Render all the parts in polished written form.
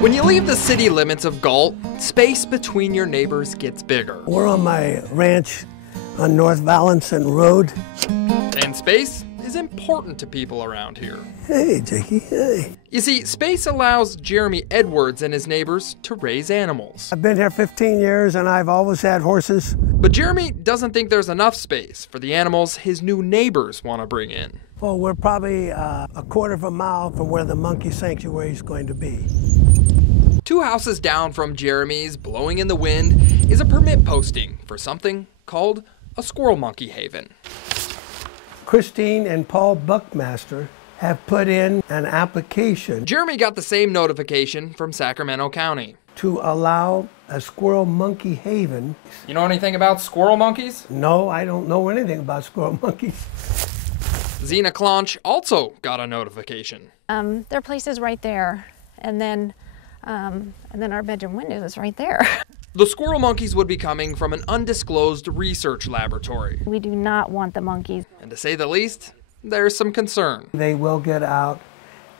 When you leave the city limits of Galt, space between your neighbors gets bigger. We're on my ranch on North Valenson Road. And space is important to people around here. Hey, Jakey, hey. You see, space allows Jeremy Edwards and his neighbors to raise animals. I've been here 15 years and I've always had horses. But Jeremy doesn't think there's enough space for the animals his new neighbors want to bring in. Well, we're probably a quarter of a mile from where the monkey sanctuary is going to be. 2 houses down from Jeremy's, blowing in the wind, is a permit posting for something called a squirrel monkey haven. Christine and Paul Buckmaster have put in an application. Jeremy got the same notification from Sacramento County. To allow a squirrel monkey haven. You know anything about squirrel monkeys? No, I don't know anything about squirrel monkeys. Zena Clonch also got a notification. Their place is right there, and then our bedroom window is right there. The squirrel monkeys would be coming from an undisclosed research laboratory. We do not want the monkeys. And to say the least, there's some concern. They will get out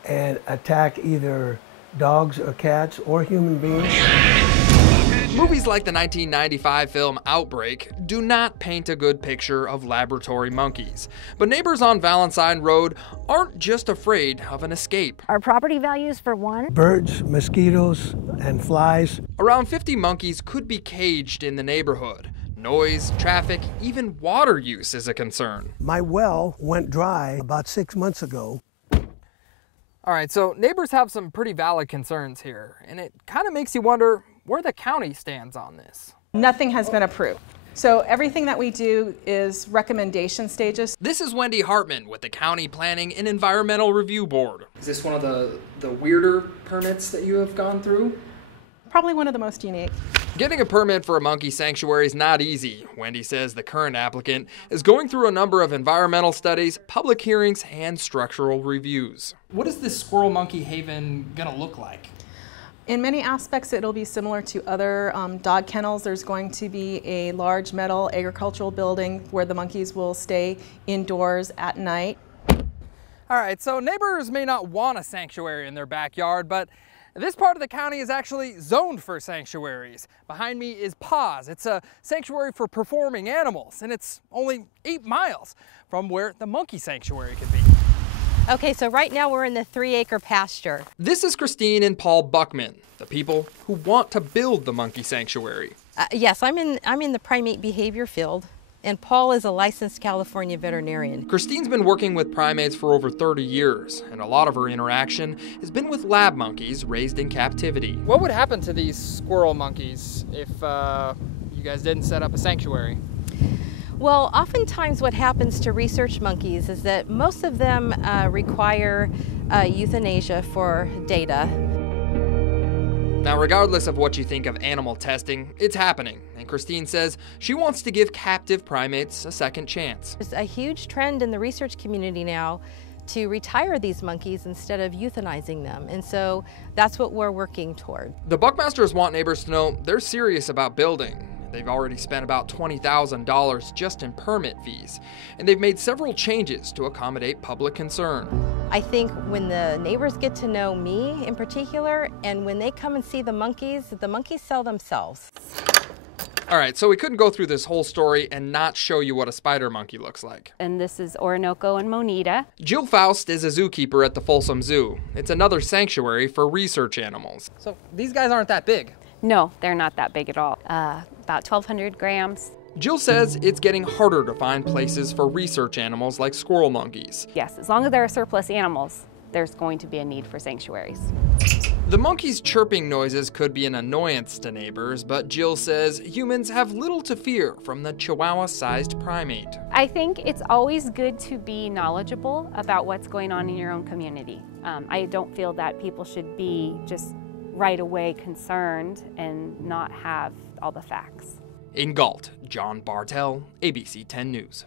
and attack either dogs or cats or human beings. Movies like the 1995 film Outbreak do not paint a good picture of laboratory monkeys. But neighbors on Valentine Road aren't just afraid of an escape. Our property values, for one. Birds, mosquitoes, and flies. Around 50 monkeys could be caged in the neighborhood. Noise, traffic, even water use is a concern. My well went dry about 6 months ago. All right, so neighbors have some pretty valid concerns here, and it kind of makes you wonder where the county stands on this. Nothing has been approved. So everything that we do is recommendation stages. This is Wendy Hartman with the County Planning and Environmental Review Board. Is this one of the weirder permits that you have gone through? Probably one of the most unique. Getting a permit for a monkey sanctuary is not easy. Wendy says the current applicant is going through a number of environmental studies, public hearings, and structural reviews. What is this squirrel monkey haven gonna look like? In many aspects, it'll be similar to other dog kennels. There's going to be a large metal agricultural building where the monkeys will stay indoors at night. All right, so neighbors may not want a sanctuary in their backyard, but this part of the county is actually zoned for sanctuaries. Behind me is Paws. It's a sanctuary for performing animals, and it's only 8 miles from where the monkey sanctuary could be. Okay, so right now we're in the 3-acre pasture. This is Christine and Paul Buckman, the people who want to build the monkey sanctuary. Yes, I'm in the primate behavior field, and Paul is a licensed California veterinarian. Christine's been working with primates for over 30 years, and a lot of her interaction has been with lab monkeys raised in captivity. What would happen to these squirrel monkeys if you guys didn't set up a sanctuary? Well, oftentimes what happens to research monkeys is that most of them require euthanasia for data. Now, regardless of what you think of animal testing, it's happening, and Christine says she wants to give captive primates a second chance. There's a huge trend in the research community now to retire these monkeys instead of euthanizing them, and so that's what we're working toward. The Buckmasters want neighbors to know they're serious about building. They've already spent about $20,000 just in permit fees, and they've made several changes to accommodate public concern. I think when the neighbors get to know me in particular, and when they come and see the monkeys sell themselves. All right, so we couldn't go through this whole story and not show you what a spider monkey looks like. And this is Orinoco and Monita. Jill Faust is a zookeeper at the Folsom Zoo. It's another sanctuary for research animals. So these guys aren't that big. No, they're not that big at all. About 1,200 grams. Jill says it's getting harder to find places for research animals like squirrel monkeys. Yes, as long as there are surplus animals, there's going to be a need for sanctuaries. The monkeys' chirping noises could be an annoyance to neighbors, but Jill says humans have little to fear from the Chihuahua-sized primate. I think it's always good to be knowledgeable about what's going on in your own community. I don't feel that people should be just right away concerned and not have all the facts. In Galt, John Bartell, ABC 10 News.